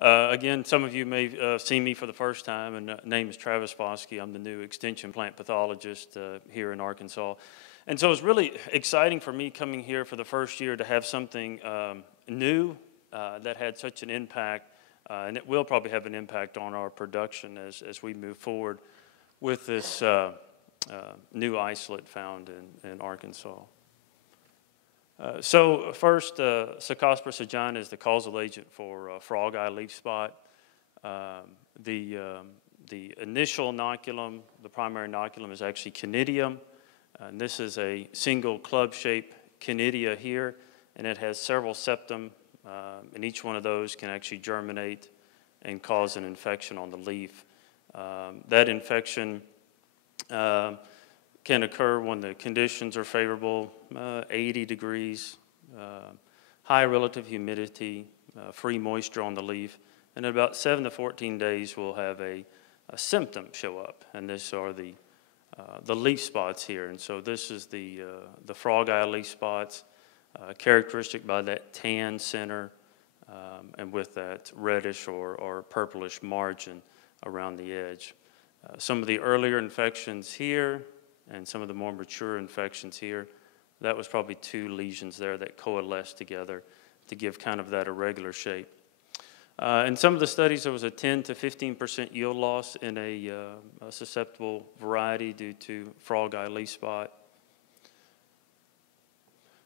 Again, some of you may have seen me for the first time, and name is Travis Bosky. I'm the new extension plant pathologist here in Arkansas. And so it's really exciting for me coming here for the first year to have something new that had such an impact, and it will probably have an impact on our production as we move forward with this new isolate found in Arkansas. So first, Cercospora sojina is the causal agent for frog eye leaf spot. The initial inoculum, the primary inoculum, is actually conidium. And this is a single club-shaped conidia here, and it has several septum, and each one of those can actually germinate and cause an infection on the leaf. That infection can occur when the conditions are favorable, 80 degrees, high relative humidity, free moisture on the leaf, and in about 7 to 14 days we'll have a symptom show up, and these are the leaf spots here. And so this is the frog eye leaf spots, characteristic by that tan center and with that reddish or purplish margin around the edge. Some of the earlier infections here and some of the more mature infections here, that was probably 2 lesions there that coalesced together to give kind of that irregular shape. In some of the studies, there was a 10 to 15% yield loss in a susceptible variety due to frog eye leaf spot.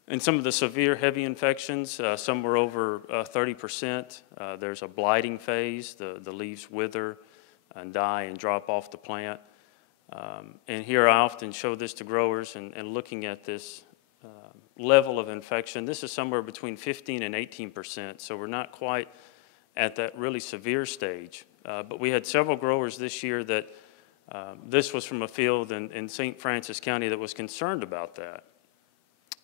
In some of the severe heavy infections, some were over 30%. There's a blighting phase. The leaves wither and die and drop off the plant. And here I often show this to growers, and looking at this level of infection, this is somewhere between 15 and 18%, so we're not quite at that really severe stage. But we had several growers this year that this was from a field in St. Francis County that was concerned about that.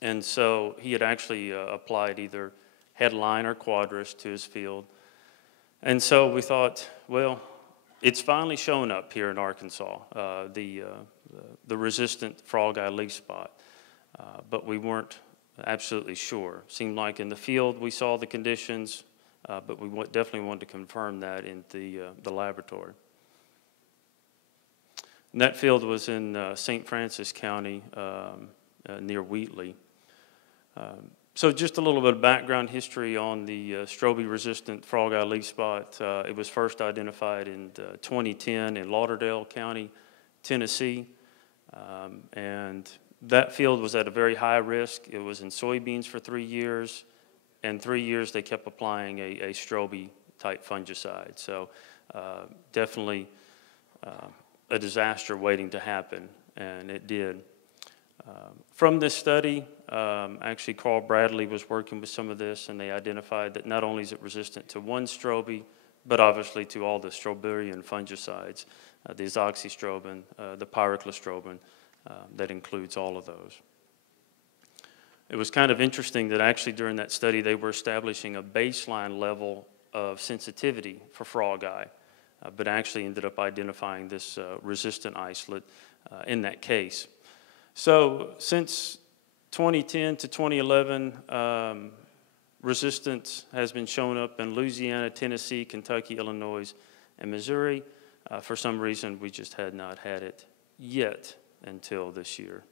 And so he had actually applied either Headline or Quadris to his field. And so we thought, well, it's finally shown up here in Arkansas, the resistant frog eye leaf spot, but we weren't absolutely sure. Seemed like in the field we saw the conditions, but we definitely wanted to confirm that in the laboratory. And that field was in St. Francis County near Wheatley. So just a little bit of background history on the strobe-resistant frog eye leaf spot. It was first identified in 2010 in Lauderdale County, Tennessee. And that field was at a very high risk. It was in soybeans for 3 years. And 3 years they kept applying a strobe-type fungicide. So definitely a disaster waiting to happen, and it did. From this study, actually Carl Bradley was working with some of this, and they identified that not only is it resistant to one strobe, but obviously to all the strobilurin fungicides, the azoxystrobin, the pyraclostrobin, that includes all of those. It was kind of interesting that actually during that study they were establishing a baseline level of sensitivity for frog eye, but actually ended up identifying this resistant isolate in that case. So since 2010 to 2011, resistance has been shown up in Louisiana, Tennessee, Kentucky, Illinois, and Missouri. For some reason, we just had not had it yet until this year.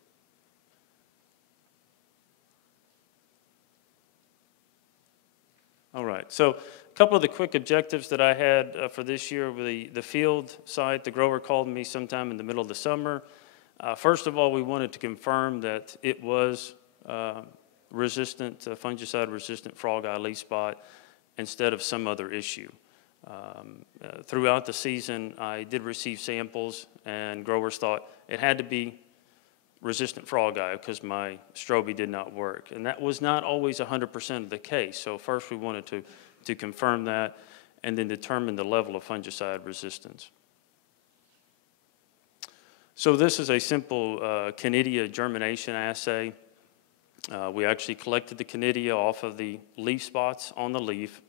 All right, so a couple of the quick objectives that I had for this year with the field site. The grower called me sometime in the middle of the summer. First of all, we wanted to confirm that it was resistant, fungicide-resistant frog eye leaf spot instead of some other issue. Throughout the season, I did receive samples, and growers thought it had to be resistant frog eye because my strobe did not work. And that was not always 100% of the case. So first we wanted to confirm that and then determine the level of fungicide resistance. So this is a simple conidia germination assay. We actually collected the conidia off of the leaf spots on the leaf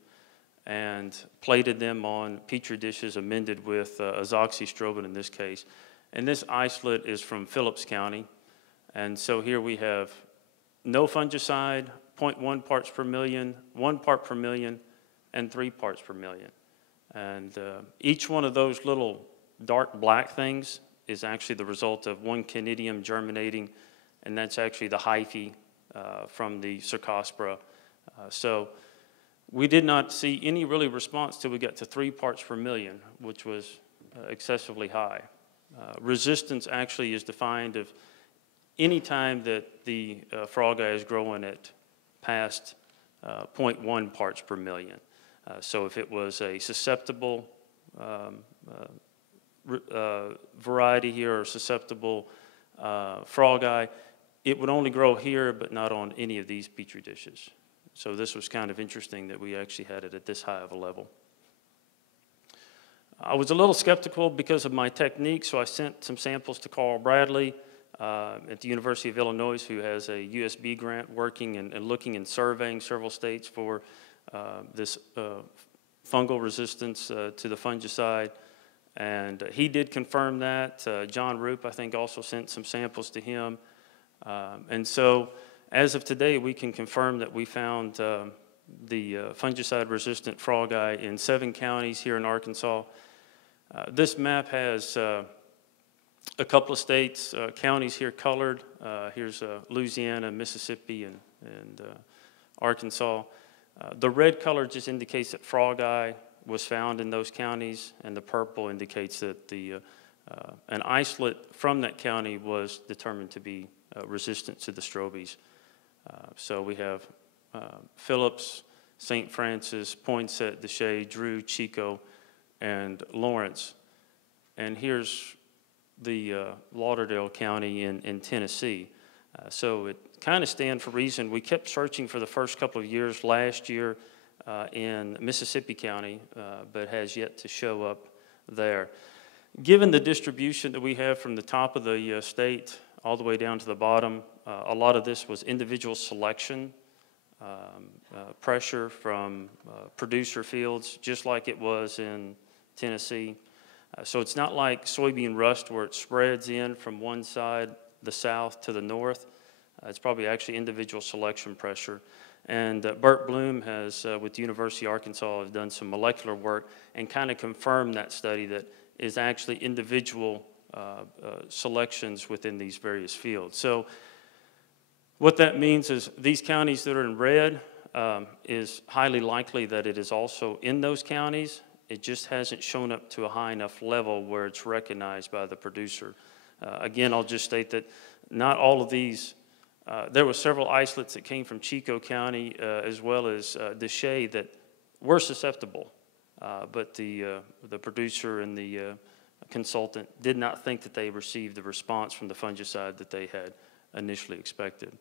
and plated them on petri dishes amended with azoxystrobin in this case. And this isolate is from Phillips County. And so here we have no fungicide, 0.1 parts per million, 1 part per million, and 3 parts per million. And each one of those little dark black things is actually the result of one conidium germinating, and that's actually the hyphae from the Cercospora. So we did not see any really response till we got to 3 parts per million, which was excessively high. Resistance actually is defined of any time that the frog eye is growing at past 0.1 parts per million. So if it was a susceptible variety here or susceptible frog eye, it would only grow here but not on any of these petri dishes. So this was kind of interesting that we actually had it at this high of a level. I was a little skeptical because of my technique, so I sent some samples to Carl Bradley at the University of Illinois, who has a USB grant working and looking and surveying several states for this fungal resistance to the fungicide. And he did confirm that. John Roop, I think, also sent some samples to him. And so as of today, we can confirm that we found the fungicide-resistant frog eye in 7 counties here in Arkansas. This map has a couple of states, counties here colored. Here's Louisiana, Mississippi, and Arkansas. The red color just indicates that frog eye was found in those counties, and the purple indicates that an isolate from that county was determined to be resistant to the strobies. So we have Phillips, St. Francis, Poinsett, Deshay, Drew, Chico, and Lawrence. And here's the Lauderdale County in Tennessee. So it kind of stands for reason. We kept searching for the first couple of years last year in Mississippi County, but has yet to show up there. Given the distribution that we have from the top of the state all the way down to the bottom, a lot of this was individual selection, pressure from producer fields, just like it was in Tennessee. So it's not like soybean rust where it spreads in from one side, the south, to the north. It's probably actually individual selection pressure. And Bert Bloom has, with the University of Arkansas, has done some molecular work and kind of confirmed that study that is actually individual selections within these various fields. So what that means is these counties that are in red is highly likely that it is also in those counties. It just hasn't shown up to a high enough level where it's recognized by the producer. Again, I'll just state that not all of these, there were several isolates that came from Chico County as well as Deshay that were susceptible, but the producer and the consultant did not think that they received the response from the fungicide that they had initially expected.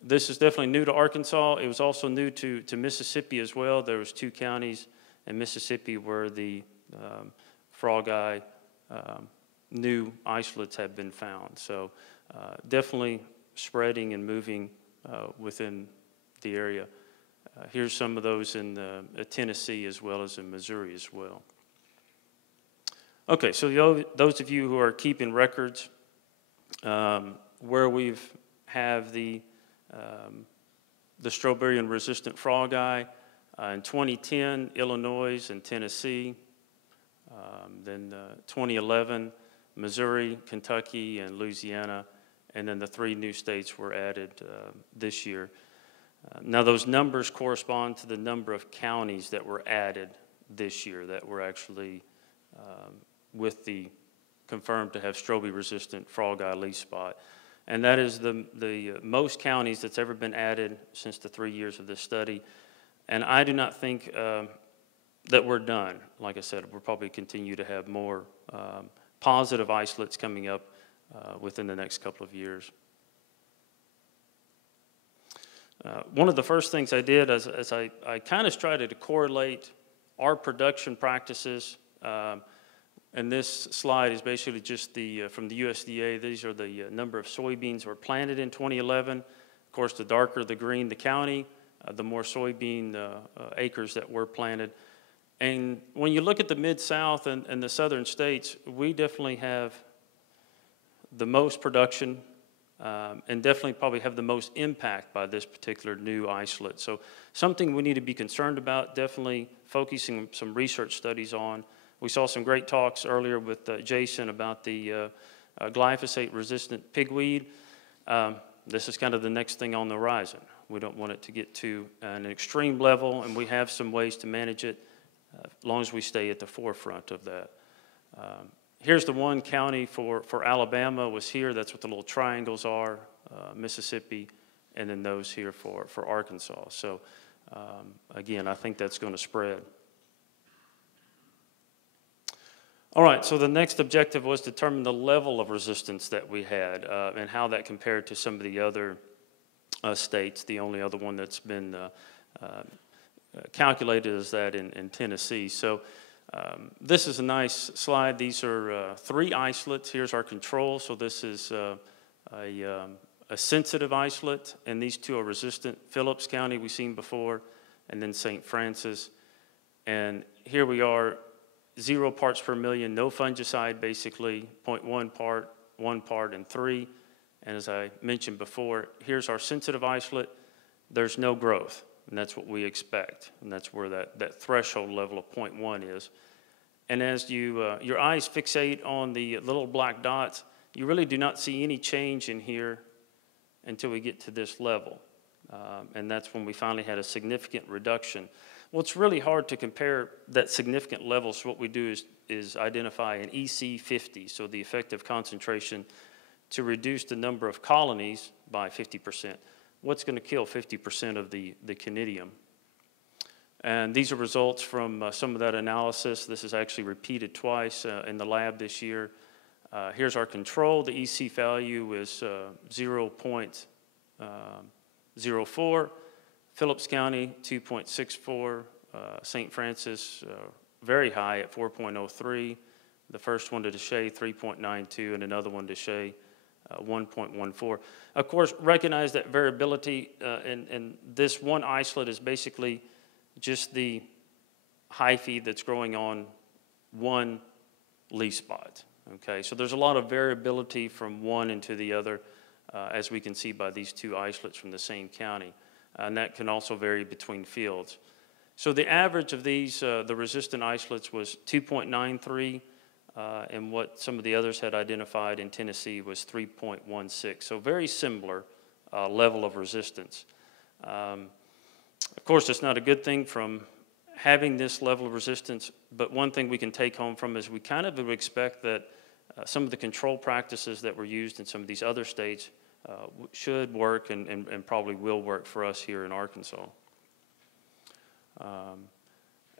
This is definitely new to Arkansas. It was also new to Mississippi as well. There was 2 counties in Mississippi where the frog eye new isolates have been found. So definitely spreading and moving within the area. Here's some of those in Tennessee as well as in Missouri as well. Okay, so those of you who are keeping records, where we've have the strobilurin-resistant frog eye, in 2010, Illinois and Tennessee, then 2011, Missouri, Kentucky, and Louisiana, and then the 3 new states were added this year. Now those numbers correspond to the number of counties that were added this year that were actually with the confirmed to have strobe-resistant frog eye leaf spot. And that is the most counties that's ever been added since the 3 years of this study. And I do not think that we're done. Like I said, we'll probably continue to have more positive isolates coming up within the next couple of years. One of the first things I did as I kind of started to correlate our production practices, and this slide is basically just from the USDA. These are the number of soybeans that were planted in 2011. Of course, the darker the green the county, the more soybean acres that were planted. And when you look at the Mid-South and the southern states, we definitely have the most production and definitely probably have the most impact by this particular new isolate. So something we need to be concerned about, definitely focusing some research studies on. We saw some great talks earlier with Jason about the glyphosate-resistant pigweed. This is kind of the next thing on the horizon. We don't want it to get to an extreme level, and we have some ways to manage it as long as we stay at the forefront of that. Here's the one county for Alabama was here. That's what the little triangles are, Mississippi, and then those here for Arkansas. So again, I think that's going to spread. All right, so the next objective was to determine the level of resistance that we had and how that compared to some of the other states. The only other one that's been calculated is that in Tennessee. So this is a nice slide. These are 3 isolates. Here's our control. So this is a sensitive isolate, and these 2 are resistant. Phillips County we've seen before, and then St. Francis. And here we are, 0 parts per million, no fungicide basically, 0.1 part, 1 part, and 3. And as I mentioned before, here's our sensitive isolate. There's no growth, and that's what we expect. And that's where that threshold level of 0.1 is. And as your eyes fixate on the little black dots, you really do not see any change in here until we get to this level. And that's when we finally had a significant reduction. Well, it's really hard to compare that significant level. So what we do is identify an EC50, so the effective concentration, to reduce the number of colonies by 50%. What's going to kill 50% of the conidium? And these are results from some of that analysis. This is actually repeated twice in the lab this year. Here's our control. The EC value is 0.04. Phillips County, 2.64. St. Francis, very high at 4.03. The first one to Deshay, 3.92, and another one to Deshay, 1.14. Of course, recognize that variability, and this one isolate is basically just the hyphae that's growing on one leaf spot. Okay, so there's a lot of variability from one into the other, as we can see by these 2 isolates from the same county. And that can also vary between fields. So the average of these, the resistant isolates, was 2.93, and what some of the others had identified in Tennessee was 3.16. So very similar level of resistance. Of course, it's not a good thing from having this level of resistance, but one thing we can take home from is we kind of would expect that some of the control practices that were used in some of these other states should work and probably will work for us here in Arkansas.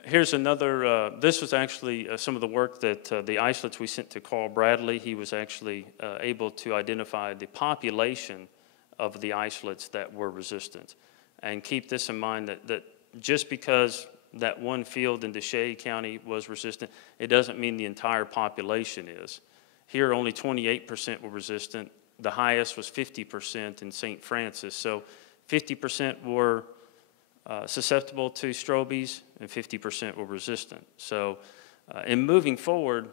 Here's another, this was actually some of the work that the isolates we sent to Carl Bradley. He was actually able to identify the population of the isolates that were resistant. And keep this in mind that just because that one field in Deshay County was resistant, it doesn't mean the entire population is. Here only 28% were resistant. The highest was 50% in St. Francis. So 50% were susceptible to strobies and 50% were resistant. So in moving forward,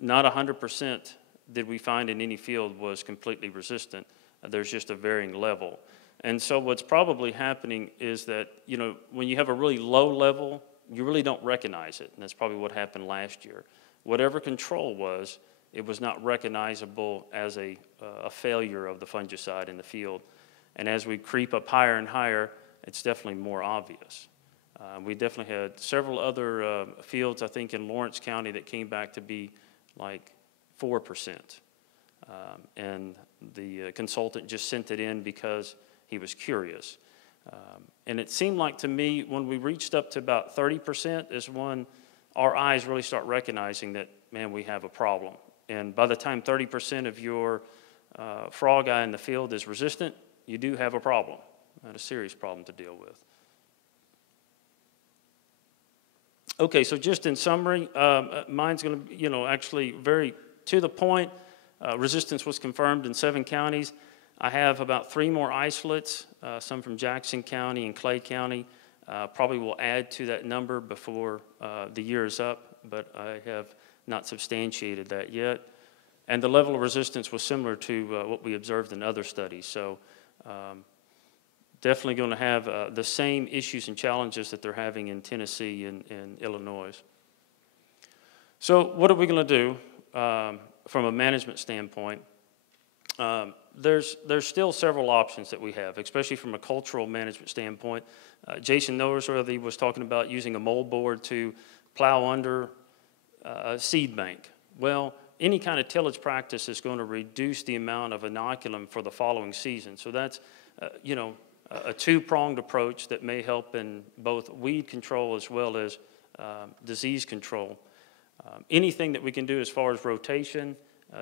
not 100% did we find in any field was completely resistant. There's just a varying level. And so what's probably happening is that, you know, when you have a really low level, you really don't recognize it. And that's probably what happened last year. Whatever control was, it was not recognizable as a failure of the fungicide in the field. And as we creep up higher and higher, it's definitely more obvious. We definitely had several other fields, I think, in Lawrence County that came back to be like 4%. And the consultant just sent it in because he was curious. And it seemed like to me when we reached up to about 30% is when our eyes really start recognizing that, man, we have a problem. And by the time 30% of your frog eye in the field is resistant, you do have a problem, and a serious problem to deal with. Okay, so just in summary, mine's going to, actually very to the point. Resistance was confirmed in 7 counties. I have about 3 more isolates, some from Jackson County and Clay County. Probably will add to that number before the year is up, but I have not substantiated that yet. And the level of resistance was similar to what we observed in other studies. So definitely going to have the same issues and challenges that they're having in Tennessee and Illinois. So what are we going to do from a management standpoint? There's still several options that we have, especially from a cultural management standpoint. Jason Norsworthy was talking about using a mold board to plow under a seed bank. Well, any kind of tillage practice is going to reduce the amount of inoculum for the following season. So that's, a two-pronged approach that may help in both weed control as well as disease control. Anything that we can do as far as rotation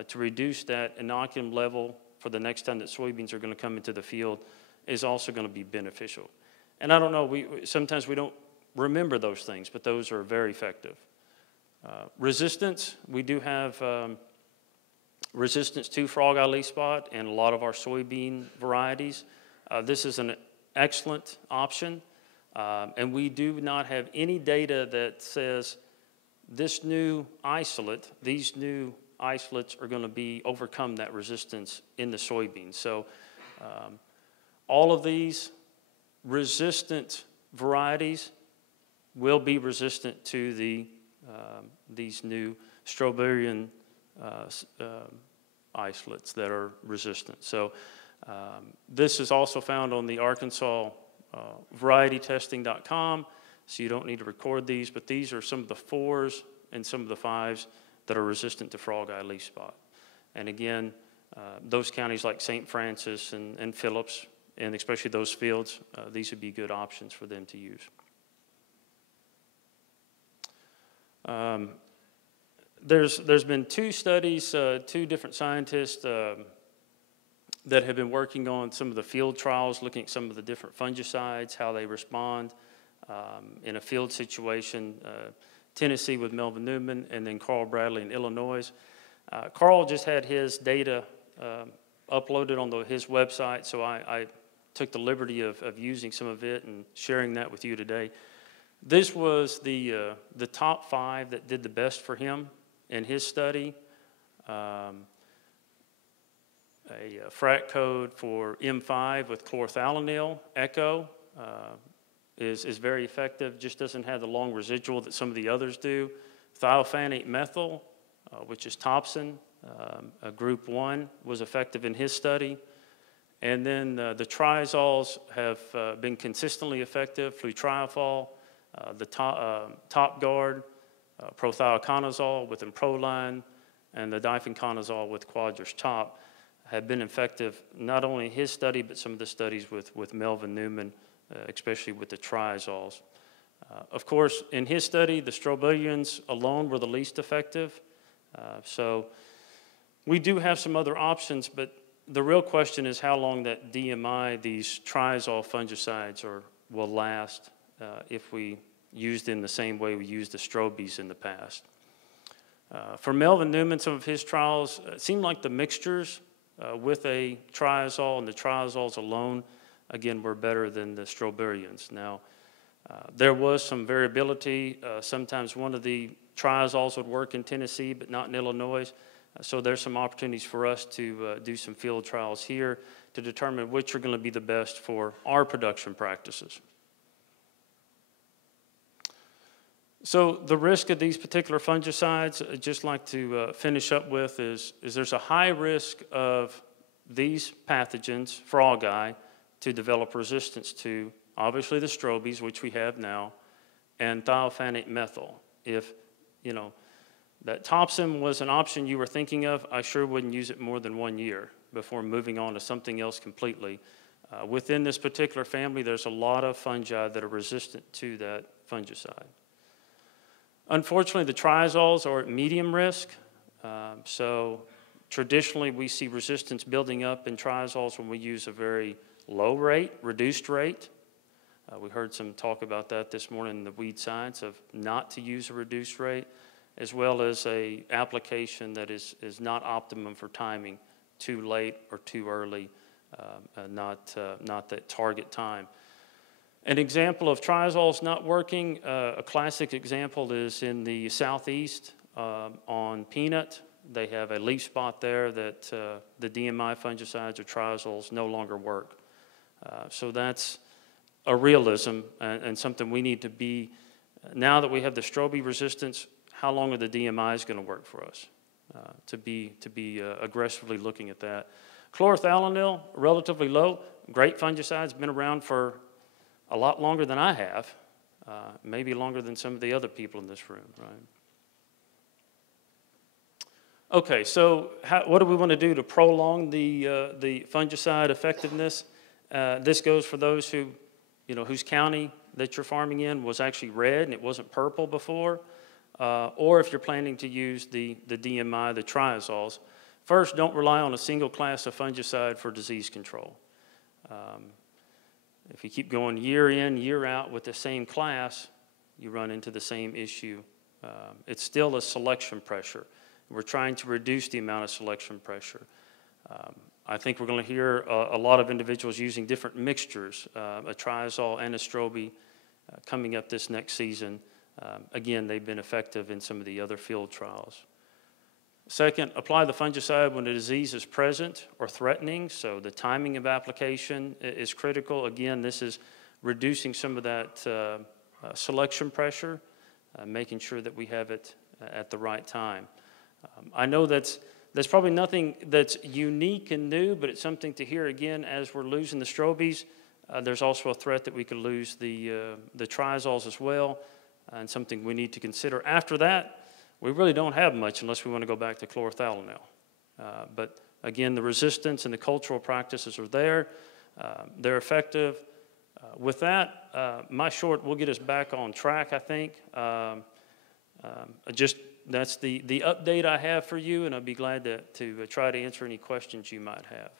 to reduce that inoculum level for the next time that soybeans are going to come into the field is also going to be beneficial. And I don't know, sometimes we don't remember those things, but those are very effective. Resistance, we do have resistance to frog eye leaf spot in a lot of our soybean varieties. This is an excellent option, and we do not have any data that says this new isolate, these new isolates are going to overcome that resistance in the soybeans. So all of these resistant varieties will be resistant to these new strobilurin isolates that are resistant. So this is also found on the Arkansas varietytesting.com, so you don't need to record these, but these are some of the 4s and some of the 5s that are resistant to frog eye leaf spot. And again, those counties like St. Francis and Phillips, and especially those fields, these would be good options for them to use. There's been 2 studies, 2 different scientists that have been working on some of the field trials, looking at some of the different fungicides, how they respond in a field situation. Tennessee with Melvin Newman, and then Carl Bradley in Illinois. Carl just had his data uploaded on his website, so I took the liberty of using some of it and sharing that with you today. This was the top 5 that did the best for him in his study. A frac code for M5 with chlorothalonil, Echo, is very effective, just doesn't have the long residual that some of the others do. Thiophanate methyl, which is Topsin, group 1, was effective in his study. And then the triazoles have been consistently effective, flutriafol, the Top Guard, prothioconazole with Improline, and the difenconazole with Quadris Top have been effective not only in his study, but some of the studies with Melvin Newman, especially with the triazoles. Of course, in his study, the strobilurins alone were the least effective. So we do have some other options, but the real question is how long that DMI, these triazole fungicides, will last if we used them the same way we used the strobies in the past. For Melvin Newman, some of his trials, it seemed like the mixtures with a triazole and the triazoles alone, again, were better than the strobilurins. Now, there was some variability. Sometimes one of the triazoles would work in Tennessee, but not in Illinois. So there's some opportunities for us to do some field trials here to determine which are going to be the best for our production practices. So the risk of these particular fungicides, I'd just like to finish up with is there's a high risk of these pathogens, frog eye, to develop resistance to obviously the strobies, which we have now, and thiophanate methyl. If, that Topsin was an option you were thinking of, I sure wouldn't use it more than 1 year before moving on to something else completely. Within this particular family, there's a lot of fungi that are resistant to that fungicide. Unfortunately, the triazoles are at medium risk. So traditionally, we see resistance building up in triazoles when we use a very low rate, reduced rate. We heard some talk about that this morning in the weed science of not to use a reduced rate, as well as a application that is not optimum for timing, too late or too early, not that target time. An example of triazoles not working, a classic example is in the southeast on peanut. they have a leaf spot there that the DMI fungicides or triazoles no longer work. So that's a realism and something we need to be, now that we have the strobe resistance, how long are the DMIs going to work for us? To be aggressively looking at that. Chlorothalonil, relatively low, great fungicides, been around for a lot longer than I have, maybe longer than some of the other people in this room, right? Okay, so what do we want to do to prolong the fungicide effectiveness? This goes for those who, whose county that you're farming in was actually red and it wasn't purple before, or if you're planning to use the DMI, the triazoles. First, don't rely on a single class of fungicide for disease control. If you keep going year in, year out with the same class, you run into the same issue. It's still a selection pressure. We're trying to reduce the amount of selection pressure. I think we're going to hear a lot of individuals using different mixtures, a triazole and a strobe, coming up this next season. Again, they've been effective in some of the other field trials. Second, apply the fungicide when the disease is present or threatening, so the timing of application is critical. Again, this is reducing some of that selection pressure, making sure that we have it at the right time. I know that's probably nothing that's unique and new, but it's something to hear again as we're losing the strobies. There's also a threat that we could lose the triazoles as well, and something we need to consider. After that, we really don't have much unless we want to go back to chlorothalonil. But again, the resistance and the cultural practices are there. They're effective. With that, we'll get us back on track, I think. That's the update I have for you, and I'd be glad to try to answer any questions you might have.